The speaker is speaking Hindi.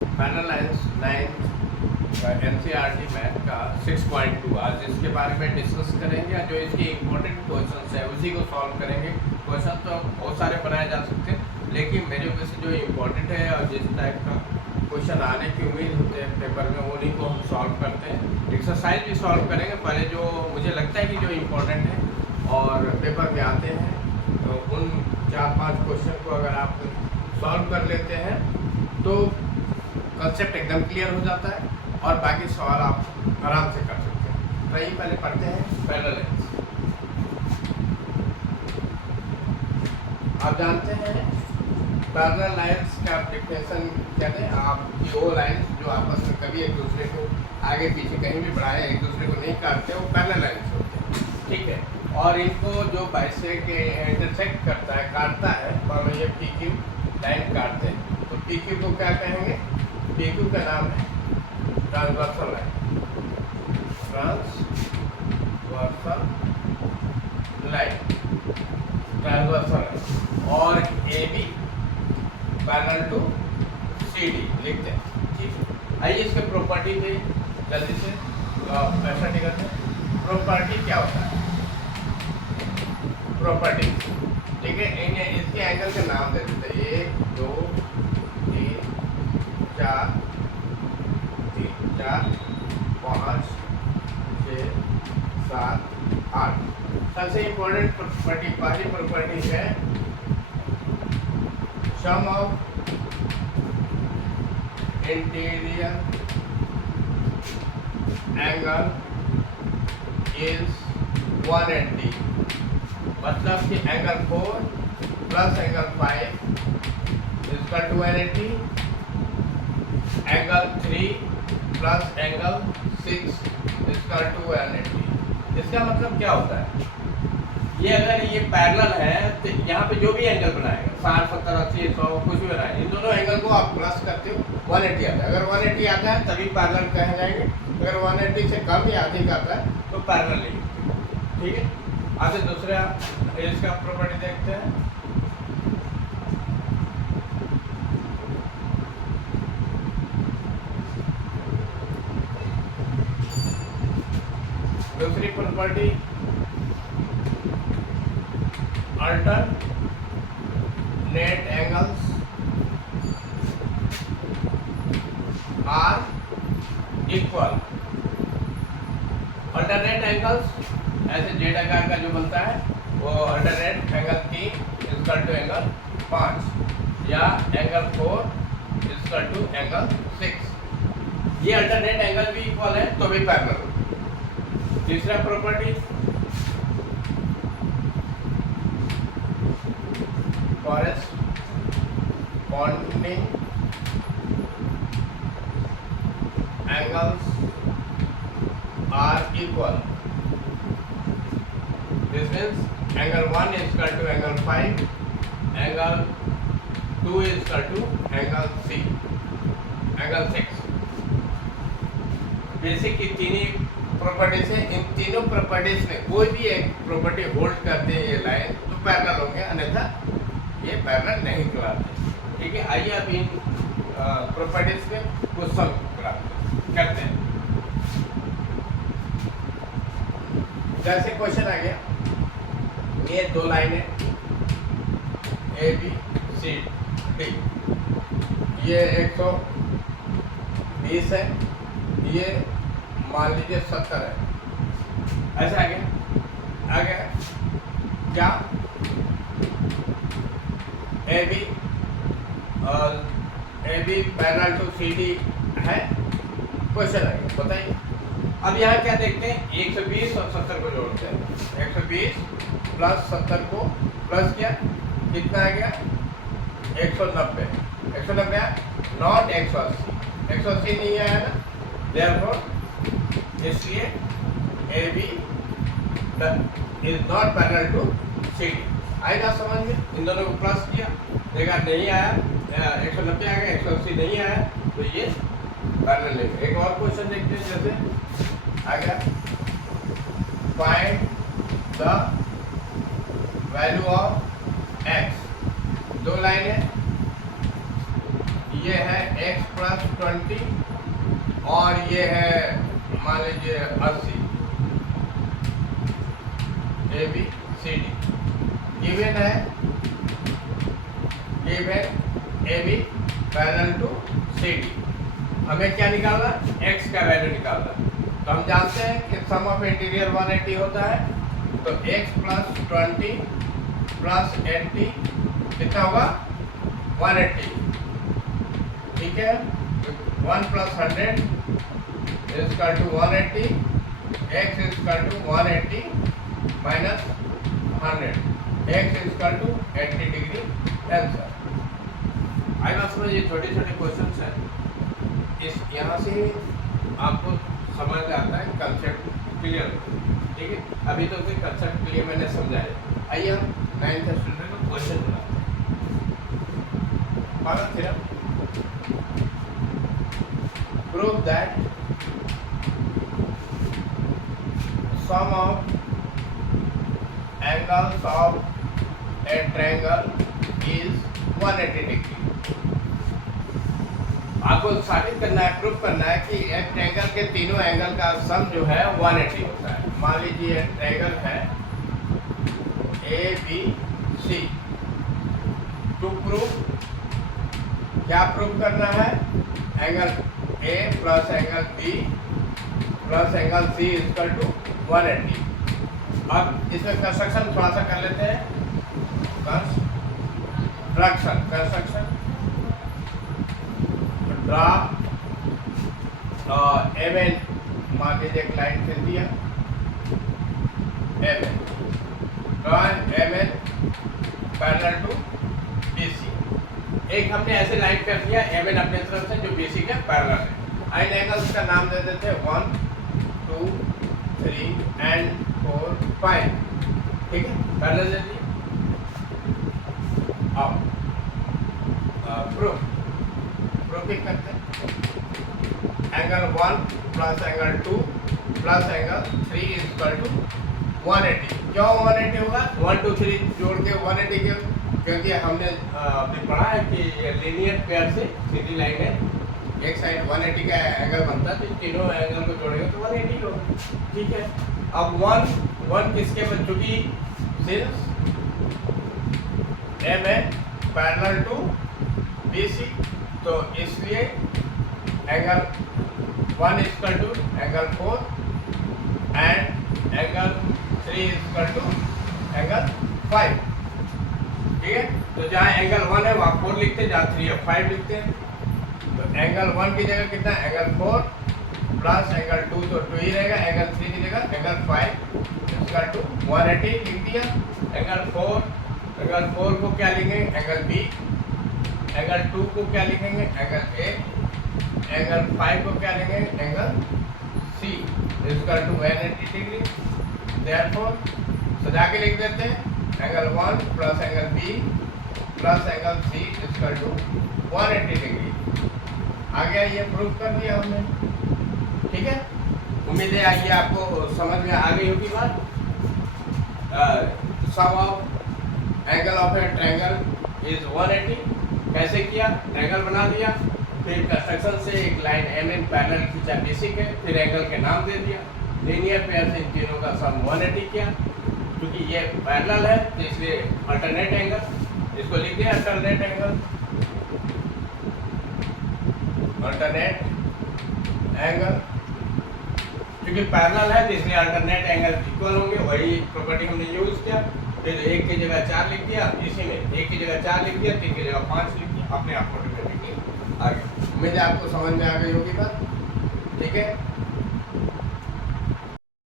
पैरेलल लाइन्स एनसीईआरटी मैथ का 6.2 आज इसके बारे में डिस्कस करेंगे। जो इसके इम्पोर्टेंट क्वेश्चंस है उसी को सॉल्व करेंगे। क्वेश्चन तो बहुत सारे बनाए जा सकते हैं, लेकिन मेरे वजह से जो इम्पोर्टेंट है और जिस टाइप का क्वेश्चन आने की उम्मीद होते हैं पेपर में, उन्हीं को हम सॉल्व करते हैं। एक्सरसाइज भी सॉल्व करेंगे। पहले जो मुझे लगता है कि जो इम्पोर्टेंट है और पेपर में आते हैं, तो उन 4-5 क्वेश्चन को अगर आप सॉल्व कर लेते हैं तो कंसेप्ट एकदम क्लियर हो जाता है और बाकी सवाल आप आराम से कर सकते हैं। तो ये पहले पढ़ते हैं पैरेलल लाइन्स। आप जानते हैं पैरेलल लाइन्स का डेफिनेशन कहते हैं आपकी वो लाइन्स जो आपस में कभी एक दूसरे को आगे पीछे कहीं भी बढ़ाए एक दूसरे को नहीं काटते, वो पैरेलल लाइन्स होते हैं। ठीक है, और इनको जो बाइसेक्ट इंटरसेक्ट करता है, काटता है, मान लो ये PQ लाइन काटते हैं, तो PQ को क्या कहेंगे? PQ का नाम है ट्रांसवर्सल लाइन। ट्रांसवर्सल लाइन और AB पैरेलल टू CD लिखते हैं। ठीक है, आइए इसके प्रॉपर्टी पे जल्दी से ऐसा करते हैं। प्रॉपर्टी क्या होता है? प्रॉपर्टी, ठीक है, इन्हें इसके एंगल के नाम दे देते हैं। 1 2 3 4 5 6 7 8। सबसे इम्पोर्टेंट प्रॉपर्टी, पहली प्रॉपर्टी है सम ऑफ इंटीरियर एंगल इज 180। मतलब कि एंगल 4 प्लस एंगल 5 इसका 180, एंगल 3 प्लस एंगल 6 इसका 280। इसका मतलब क्या होता है? ये अगर ये पैरेलल है तो यहाँ पे जो भी एंगल बनाएगा 60 70 80 100 कुछ भी बनाए, इन दोनों एंगल को आप प्लस करते हो 180 आता है। अगर 180 आता है तभी पैरेलल कहे जाएंगे। अगर 180 से कम या अधिक आता है तो पैरेलल नहीं। ठीक है, आगे दूसरा इसका प्रॉपर्टी देखते हैं। दूसरी property alternate angles are equal. Alternate angles ऐसे जेड आकार का जो बनता है वो alternate angle 3 equal to angle 5 या एंगल 4 इक्वल टू एंगल 6। ये अल्टरनेट एंगल भी इक्वल है तो भी पैरेलल। तीसरा property corresponding angles are equal. This means angle 1 is equal to angle 5, angle 2 is equal to angle 6। Basic की तीन प्रॉपर्टी से, इन तीनों प्रॉपर्टीज में कोई भी एक प्रॉपर्टी होल्ड करते हैं ये लाइन तो पैरेलल होंगे, अन्यथा ये पैरेलल नहीं कहलाते। ठीक है, आइए अब इन प्रॉपर्टीज में कुछ सॉल्व करते हैं। जैसे क्वेश्चन आ गया, ये दो लाइनें ABCD, ये 120 है, ये मान लीजिए 70 है। ऐसा आ गया क्या? AB पैरेलल टू CD है। क्वेश्चन आ गया, बताइए। अब यहाँ क्या देखते हैं? 120 और 70 को जोड़ते हैं। 120 प्लस 70 को प्लस किया, कितना आ गया? 190। 190 आया, नॉट 180। 180 नहीं आया ना, देयरफॉर इसलिए AB is not parallel to CD। आएगा समझ में? इन दोनों को प्लस किया, देखा नहीं आया, 190 आ गया, 180 नहीं आया, तो ये पैरेलल है। एक और क्वेश्चन देखते हैं, जैसे आ गया find the value of x। दो लाइन है, ये है x प्लस 20 और ये है मान लीजिए 80 ABCD गिवन है, given AB parallel to CD। हमें क्या निकालना, x का वैल्यू निकालना। तो हम जानते हैं कि सम ऑफ इंटीरियर 180 होता है, तो x प्लस 20 प्लस 80 कितना होगा 180, ठीक है। 1 plus 100 is equal to 180, x is equal to 180 minus 100, x is equal to 80 degree answer. आई बात समझ, ये छोटे छोटे क्वेश्चन हैं, इस यहाँ से आपको समझ आता है, कंसेप्ट क्लियर, ठीक है। अभी तो कोई कंसेप्ट क्लियर मैंने समझाया। आइए हम 9th स्टूडेंट को क्वेश्चन बनाते हैं। Prove that sum of angles of a triangle is 180 degree. आपको साबित करना है, प्रूफ करना है कि एक ट्रायंगल के तीनों एंगल का सम जो है 180 होता है। मान लीजिए ट्रायंगल है ABC। टू प्रूफ, क्या प्रूफ करना है, angle A plus angle B plus angle C equal to 180। अब इसमें कंस्ट्रक्शन थोड़ा सा कर लेते हैं, कंस्ट्रक्शन ड्रा MN, मान लीजिए एक लाइन खींच दिया MN, draw MN parallel to BC। एक हमने ऐसे लाइन कर दिया MN अपने तरफ से जो BC के पैरेलल है। इन एंगल्स का नाम दे देते हैं 1 2 3 and 4 5, ठीक है, पैरेलल दे दिए। अब प्रूफिंग करते हैं, angle 1 plus angle 2 plus angle 3 is equal to 180। क्यों 180 होगा, 1 2 3 जोड़ के 180 के, क्योंकि हमने अभी पढ़ा है कि ये लीनियर पेयर से सीधी लाइन है, एक साइड 180 का एंगल बनता है, तो तीनों एंगल को जोड़ेंगे तो 180 होगा, ठीक है। अब 1 किसके बन चुकी, since MN parallel to BC, तो इसलिए angle 1 equal to angle 4 and angle 3 equal to angle 5, ठीक है। तो जहाँ एंगल 1 है वहाँ 4 लिखते हैं, जहाँ 3 है 5 लिखते हैं। तो एंगल 1 की जगह कितना, एंगल 4 प्लस एंगल 2 तो 2 ही रहेगा, एंगल 3 की जगह एंगल 5 इक्वल टू 180 लिख दिया। एंगल 4 को क्या लिखेंगे, एंगल B। एंगल 2 को क्या लिखेंगे, एंगल A। एंगल 5 को क्या लिखेंगे, angle C equal to 180 degree. Therefore सजा के लिख देते हैं, angle 1 plus angle B plus angle C equal to 180 degree. आ गया, ये प्रूफ कर दिया हमने, ठीक है। उम्मीद है आइए आपको समझ में आ गई होगी बात। Sum of angle of a triangle is 180। कैसे किया, ट्रायंगल बना दिया, फिर कंस्ट्रक्शन से एक लाइन MN पैरेलल खींचा BC के, फिर एंगल के नाम दे दिया, लीनियर पेयर से इन तीनों का सम 180 किया। क्योंकि ये पैरेलल है तो इसलिए अल्टरनेट एंगल, इसको लिख दिया अल्टरनेट एंगल, अल्टरनेट एंगल। क्योंकि पैरेलल है तो इसलिए अल्टरनेट एंगल इक्वल होंगे, वही प्रॉपर्टी हमने यूज किया। फिर 1 की जगह 4 लिख दिया, इसी में 1 की जगह 4 लिख दिया, 3 की जगह 5 लिख दिया, अपने आप ऑटोमेटिकली आ गया। उम्मीद है आपको समझ में आ गई होगी बात, ठीक है।